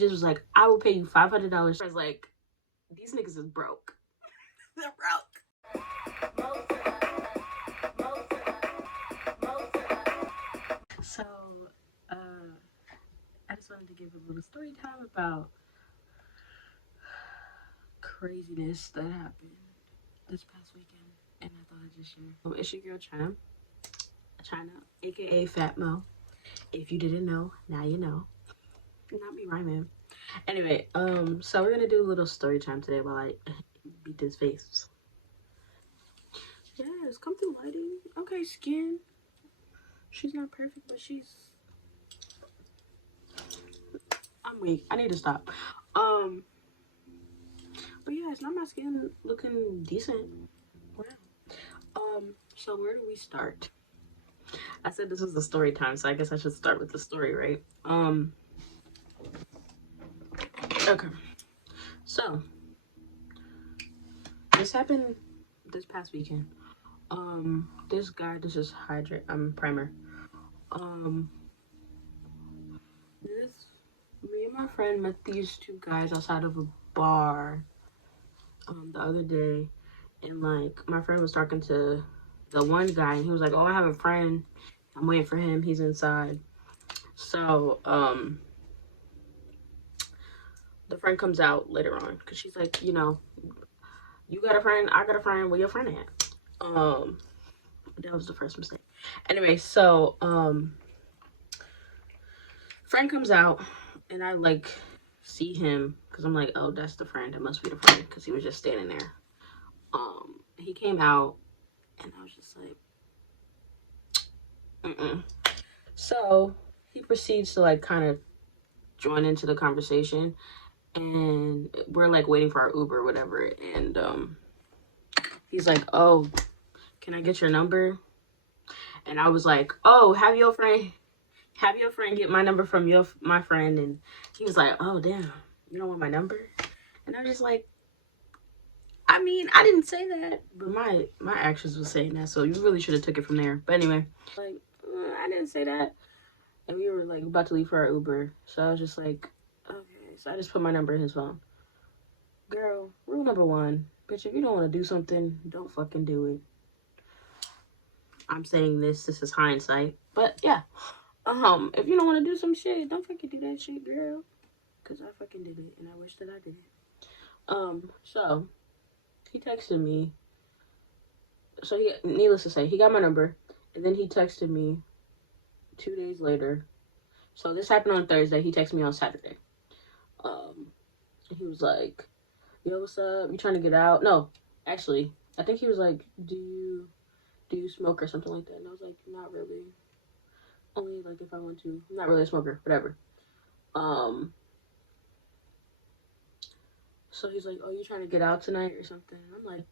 just was like, I will pay you $500. I was like, these niggas is broke. They're broke. So, I just wanted to give a little story time about craziness that happened this past weekend, and I thought I'd just share. It's your girl China, aka Fat Mo. If you didn't know, now you know. Not me rhyming. Anyway, so we're gonna do a little story time today while I beat this face. Yes, come through, lighting. Okay, skin. She's not perfect, but she's. I'm weak. I need to stop. But yeah, it's not my skin looking decent. Wow. So where do we start? I said this was the story time, so I guess I should start with the story, right? Okay. So this happened this past weekend. This guy, this is primer. Me and my friend met these two guys outside of a bar, the other day, and like my friend was talking to the one guy, and he was like, "Oh, I have a friend. I'm waiting for him. He's inside." So, the friend comes out later on because she's like, you know, you got a friend, I got a friend. Where your friend at? That was the first mistake. Anyway, so friend comes out, and I like see him because I'm like, oh, that's the friend. That must be the friend because he was just standing there. He came out, and I was just like, So he proceeds to like kind of join into the conversation, and we're like waiting for our Uber or whatever, and he's like, oh, can I get your number? And I was like, oh, have your friend get my number from my friend. And he was like, oh damn, you don't want my number? And I was just like, I mean, I didn't say that, but my actions was saying that, so you really should have took it from there. But anyway, like, I didn't say that. And we were like about to leave for our Uber, so I was just like, okay. So I just put my number in his phone. Girl, rule number one, bitch, if you don't want to do something, don't fucking do it. I'm saying this is hindsight, but yeah. If you don't want to do some shit, don't fucking do that shit, girl. Cause I fucking did it, and I wish that I didn't. So he texted me. So needless to say, he got my number, and then he texted me 2 days later. So this happened on Thursday. He texted me on Saturday. He was like, "Yo, what's up? You trying to get out?" No, actually, I think he was like, "Do you smoke or something like that?" And I was like, "Not really. Only like if I want to. I'm not really a smoker. Whatever." So he's like, "Oh, you trying to get out tonight or something?" And I'm like,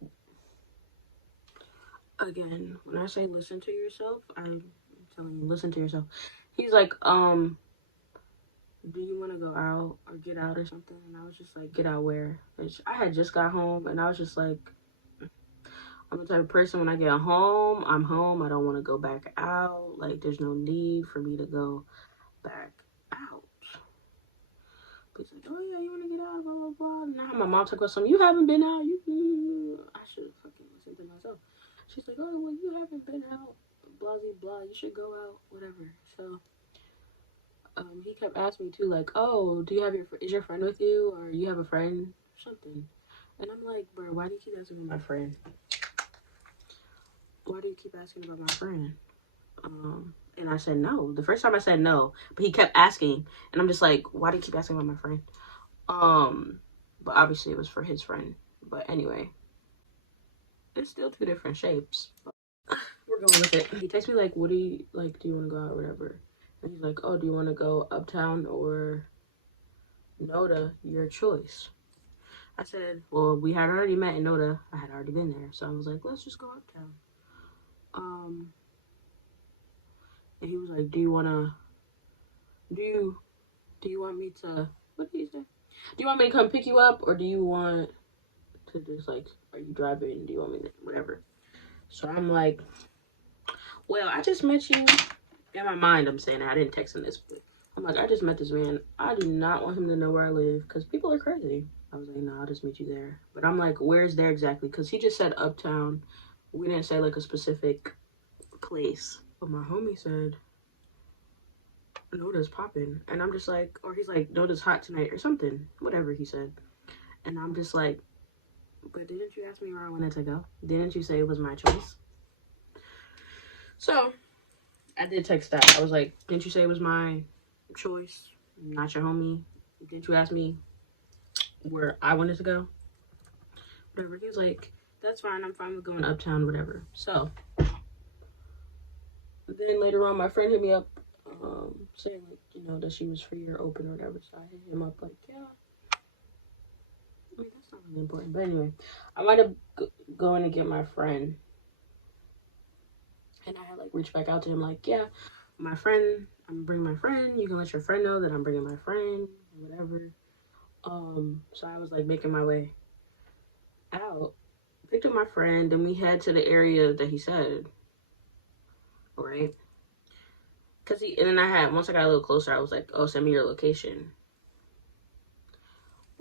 again, when I say listen to yourself, I'm telling you, listen to yourself. He's like, do you want to go out or get out or something? And I was just like, get out where? Which I had just got home, and I was just like, I'm the type of person, when I get home, I'm home. I don't want to go back out. Like, there's no need for me to go back out. But he's like, oh yeah, you want to get out, blah, blah, blah. Now my mom talked about something, you haven't been out. I should have fucking listened to myself. She's like, oh, well, you haven't been out, blah, blah, blah. You should go out, whatever. So he kept asking me too, like, oh, is your friend with you, or you have a friend, something. And I'm like, bro, why do you keep asking about my friend? Why do you keep asking about my friend? And I said no. The first time I said no, but he kept asking, and I'm just like, why do you keep asking about my friend? But obviously it was for his friend. But anyway, it's still two different shapes. But we're going with it. He texts me like, what do you like? Do you want to go out or whatever? And he's like, oh, do you want to go uptown or Noda? Your choice. I said, well, we had already met in Noda. I had already been there, so I was like, let's just go uptown. And he was like, do you want me to, what did he say? Do you want me to come pick you up, or do you want to just like, are you driving? Do you want me to, whatever? So I'm like, well, I just met you. In my mind, I'm saying, I didn't text him this, but I'm like, I just met this man. I do not want him to know where I live because people are crazy. I was like, no, I'll just meet you there. But I'm like, where's there exactly? Because he just said uptown. We didn't say like a specific place. But my homie said, Noda's popping. And I'm just like, or he's like, Noda's hot tonight or something. Whatever he said. And I'm just like, but didn't you ask me where I wanted to go? Didn't you say it was my choice? So I did text that. I was like, didn't you say it was my choice? Not your homie. Didn't you ask me where I wanted to go? Whatever. He was like, that's fine. I'm fine with going uptown, whatever. So then later on, my friend hit me up saying, like, you know, that she was free or open or whatever. So I hit him up like, yeah. I mean, that's not really important. But anyway, I might have going to get my friend. And I had like reached back out to him like, yeah, my friend, I'm bringing my friend. You can let your friend know that I'm bringing my friend, whatever. So I was like making my way out, picked up my friend, and we head to the area that he said. Right? Cause and then once I got a little closer, I was like, oh, send me your location.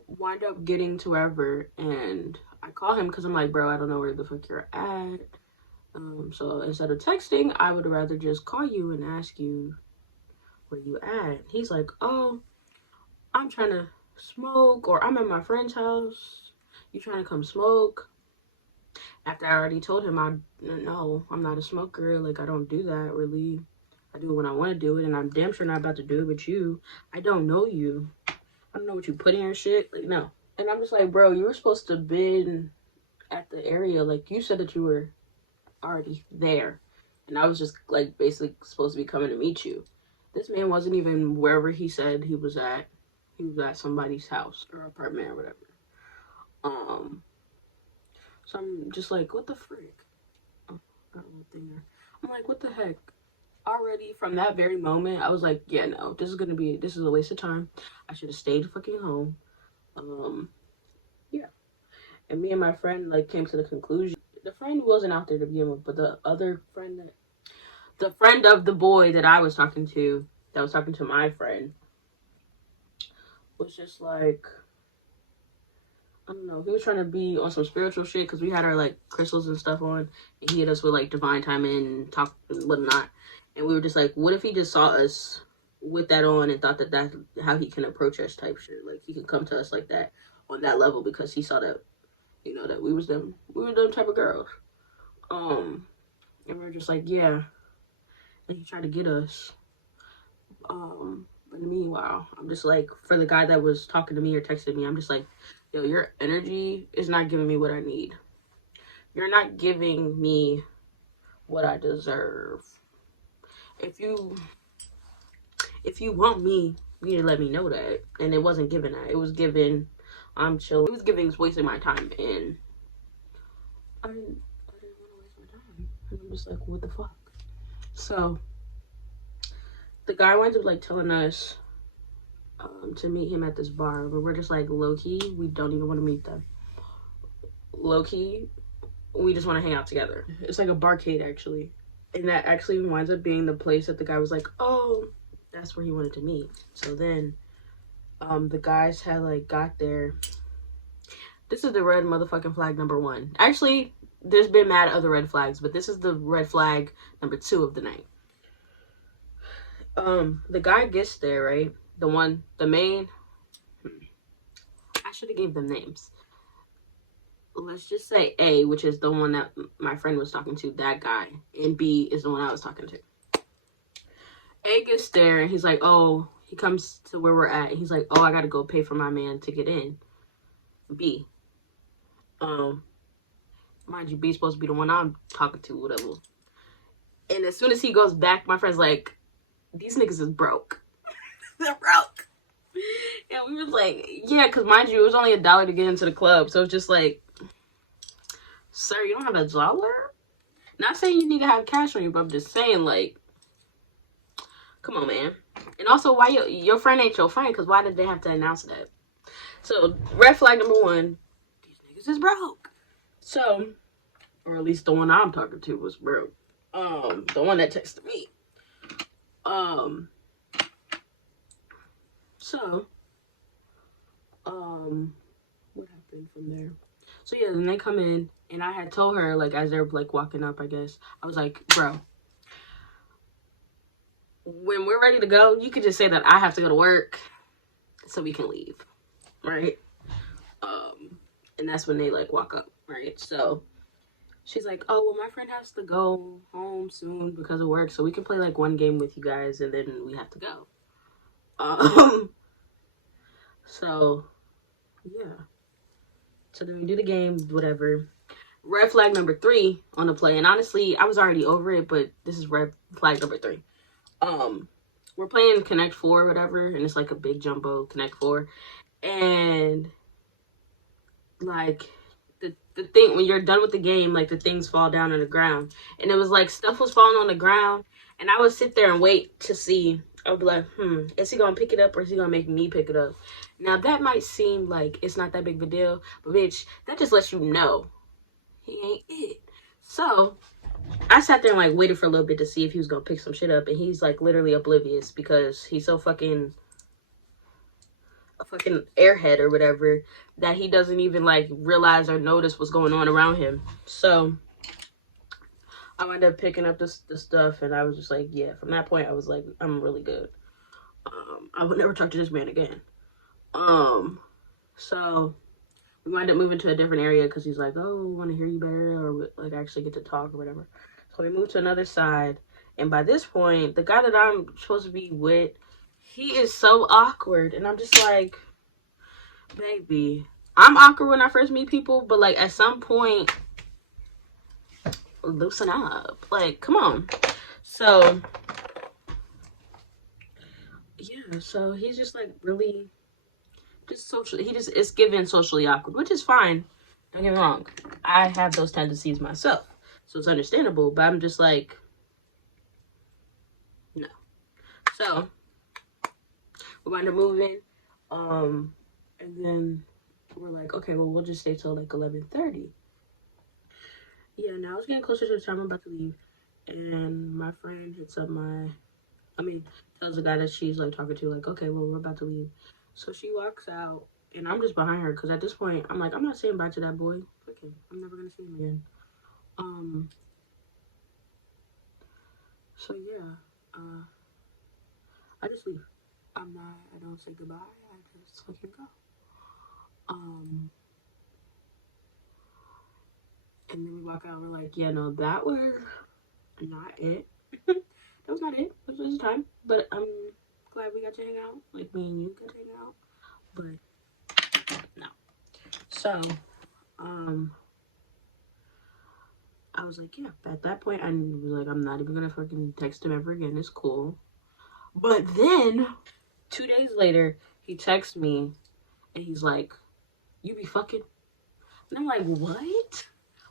Wind up getting to wherever, and I call him because I'm like, bro, I don't know where the fuck you're at. So instead of texting, I would rather just call you and ask you where you at. He's like, oh, I'm trying to smoke, or I'm at my friend's house. You trying to come smoke? After I already told him, no, I'm not a smoker. Like, I don't do that, really. I do it when I want to do it, and I'm damn sure not about to do it with you. I don't know you. I don't know what you put in your shit. Like, no. And I'm just like, bro, you were supposed to been at the area. Like, you said that you were already there. And I was just, like, basically supposed to be coming to meet you. This man wasn't even wherever he said he was at. He was at somebody's house or apartment or whatever. So I'm just like, what the frick? Oh, got a little thing there. I'm like, what the heck? Already from that very moment, I was like, yeah, no, this is a waste of time. I should have stayed fucking home. Yeah. And me and my friend, like, came to the conclusion. The friend wasn't out there to begin with, but the other friend the friend of the boy that I was talking to, that was talking to my friend, was just like, I don't know, he was trying to be on some spiritual shit because we had our, like, crystals and stuff on, and he hit us with, like, divine timing and talk and whatnot, and we were just like, what if he just saw us with that on and thought that that's how he can approach us type shit, like, he could come to us like that, on that level, because he saw that, you know, that we were them type of girls, and we were just like, yeah, and he tried to get us, but meanwhile, I'm just like, for the guy that was talking to me or texting me, I'm just like, yo, your energy is not giving me what I need. You're not giving me what I deserve. If you want me, you need to let me know that. And it wasn't given that. It was given, I'm chilling. It was giving, wasting my time. And I didn't want to waste my time. And I'm just like, what the fuck? So the guy winds up like telling us to meet him at this bar, but we're just like, low-key, we don't even want to meet them. Low-key, we just want to hang out together. It's like a barcade, actually. And that actually winds up being the place that the guy was like, oh, that's where he wanted to meet. So then the guys had like got there. This is the red motherfucking flag number 1. Actually, there's been mad other red flags, but this is the red flag number 2 of the night. The guy gets there, right? The main, I should have gave them names. Let's just say A, which is the one that my friend was talking to, that guy. And B is the one I was talking to. A gets there, and he's like, oh, he comes to where we're at, and he's like, oh, I gotta go pay for my man to get in. B. Mind you, B's supposed to be the one I'm talking to, whatever. And as soon as he goes back, my friend's like, these niggas is broke. They're broke. And we was like, yeah, because mind you, it was only $1 to get into the club. So it's just like, sir, you don't have a dollar? Not saying you need to have cash on you, but I'm just saying, like, come on, man. And also, why your friend ain't your friend? Because why did they have to announce that? So, red flag number 1, these niggas is broke. So, or at least the one I'm talking to was broke. The one that texted me. So, what happened from there? So yeah, then they come in, and I had told her, like, as they're like walking up, I guess, I was like, bro, when we're ready to go, you could just say that I have to go to work so we can leave, right? And that's when they like walk up, right? So she's like, oh, well, my friend has to go home soon because of work, so we can play like one game with you guys, and then we have to go. So yeah. So then we do the game, whatever. Red flag number 3 on the play, and honestly, I was already over it, but this is red flag number 3. We're playing Connect 4 or whatever, and it's like a big jumbo Connect 4, and like the thing, when you're done with the game, like the things fall down on the ground, and it was like stuff was falling on the ground, and I would sit there and wait to see. I would be like, is he gonna pick it up, or is he gonna make me pick it up? Now that might seem like it's not that big of a deal, but bitch, that just lets you know he ain't it. So I sat there and like waited for a little bit to see if he was gonna pick some shit up, and he's like literally oblivious because he's so fucking a fucking airhead or whatever that he doesn't even like realize or notice what's going on around him. So I wound up picking up this stuff, and I was just like, yeah. From that point, I was like, I'm really good. I would never talk to this man again. So we wind up moving to a different area because he's like, oh, we want to hear you better, or like actually get to talk or whatever. So we moved to another side, and by this point, the guy that I'm supposed to be with, he is so awkward, and I'm just like, baby, I'm awkward when I first meet people, but like at some point, loosen up. Like, come on. So yeah, so he's just like really just socially, he just is given socially awkward, which is fine. Don't get me wrong. I have those tendencies myself, so it's understandable, but I'm just like, no. So we wind up moving, and then we're like, okay, well, we'll just stay till like 11:30. Yeah, now it's getting closer to the time I'm about to leave, and my friend hits up tells the guy that she's like talking to, like, okay, well, we're about to leave. So she walks out, and I'm just behind her because at this point, I'm like, I'm not saying bye to that boy. Fuck him. I'm never gonna see him again. So yeah, I just leave. I don't say goodbye. I just fucking go. And then we walk out, and we're like, yeah, no, that was not it. That was not it. It was time, but I'm glad we got to hang out. Like, me and you got to hang out, but no. So, I was like, yeah. At that point, I was like, I'm not even gonna fucking text him ever again. It's cool. But then, 2 days later, he texts me, and he's like, you be fucking? And I'm like, what?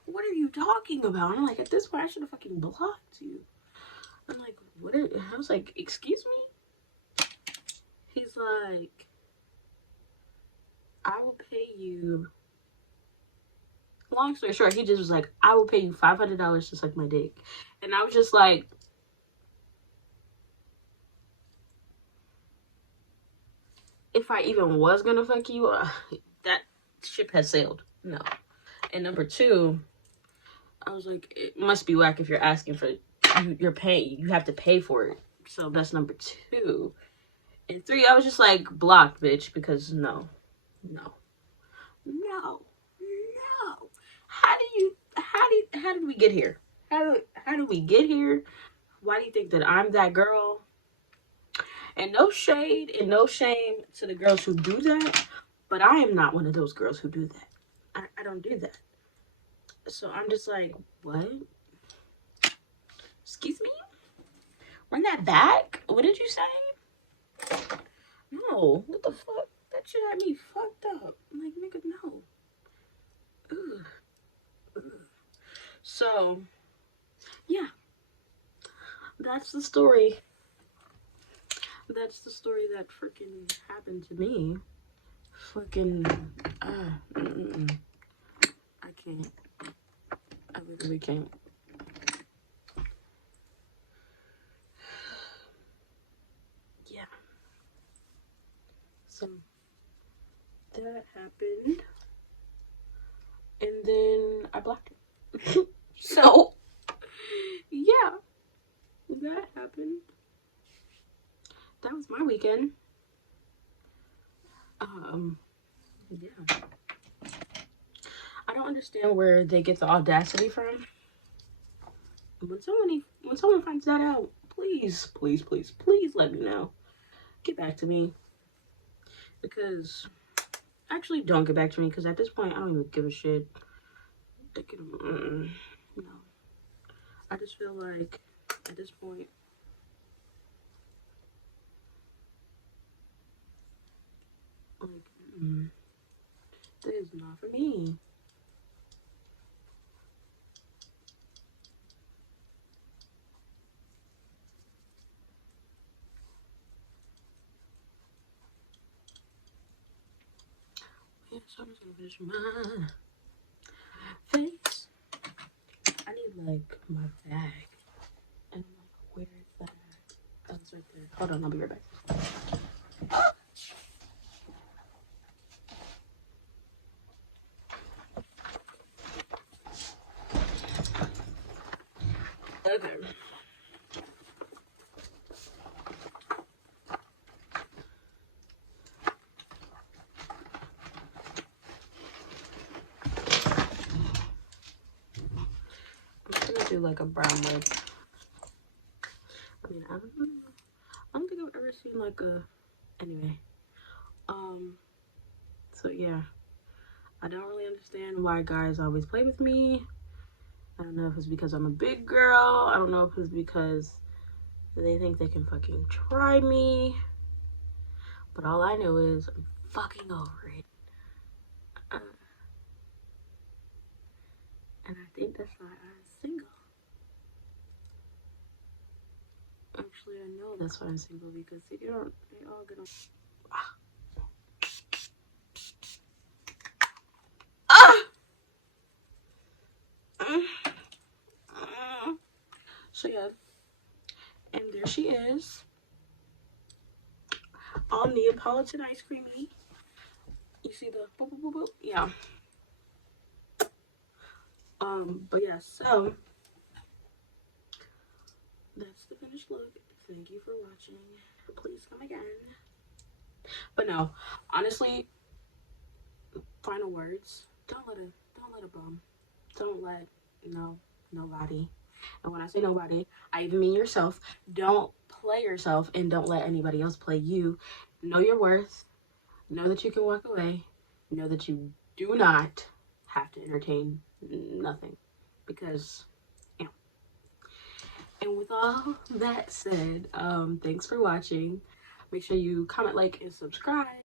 What are you talking about? And I'm like, at this point, I should have fucking blocked you. I'm like, I was like, excuse me? He's like, I will pay you. Long story short, he just was like, I will pay you $500 to suck my dick. And I was just like, if I even was gonna fuck you, that ship has sailed. No. And number 2, I was like, it must be whack if you're asking for it. You're paying. You have to pay for it. So that's number 2. And 3, I was just like, blocked, bitch, because no. How did we get here? How did we get here? Why do you think that I'm that girl? And no shade and no shame to the girls who do that, but I am not one of those girls who do that. I don't do that. So I'm just like, what? Excuse me? Run that back? What did you say? No. What the fuck? That shit had me fucked up. I'm like, nigga, no. Ugh. So, yeah. That's the story. That's the story that freaking happened to me. Fucking, I can't. I literally can't. Yeah. So that happened, and then I blocked it. So yeah, that happened. That was my weekend. Yeah. I don't understand where they get the audacity from. When someone finds that out, please, please, please, please let me know. Get back to me. Because actually don't get back to me, because at this point I don't even give a shit. No. I just feel like at this point, like, this is not for me. Yeah, so I'm just gonna finish my face. I need like my bag. And I'm like, where is that? Oh, it's right there. Hold on, I'll be right back. Okay. I'm just gonna do like a brown lip. I mean, I don't think I've ever seen like a, anyway. So yeah, I don't really understand why guys always play with me. I don't know if it's because I'm a big girl. I don't know if it's because they think they can fucking try me. But all I know is I'm fucking over it. And I think that's why I'm single. Actually, I know that's why I'm single, because they all get on. So yeah, and there she is, all Neapolitan ice creamy. You see the boop, boop, boop, boop? Yeah. But yeah, so that's the finished look. Thank you for watching. Please come again. But no, honestly, final words. Don't let a bum. Don't let nobody. And when I say nobody, I even mean yourself. Don't play yourself, and don't let anybody else play you. Know your worth. Know that you can walk away. Know that you do not have to entertain nothing. Because, you know. And with all that said, thanks for watching. Make sure you comment, like, and subscribe.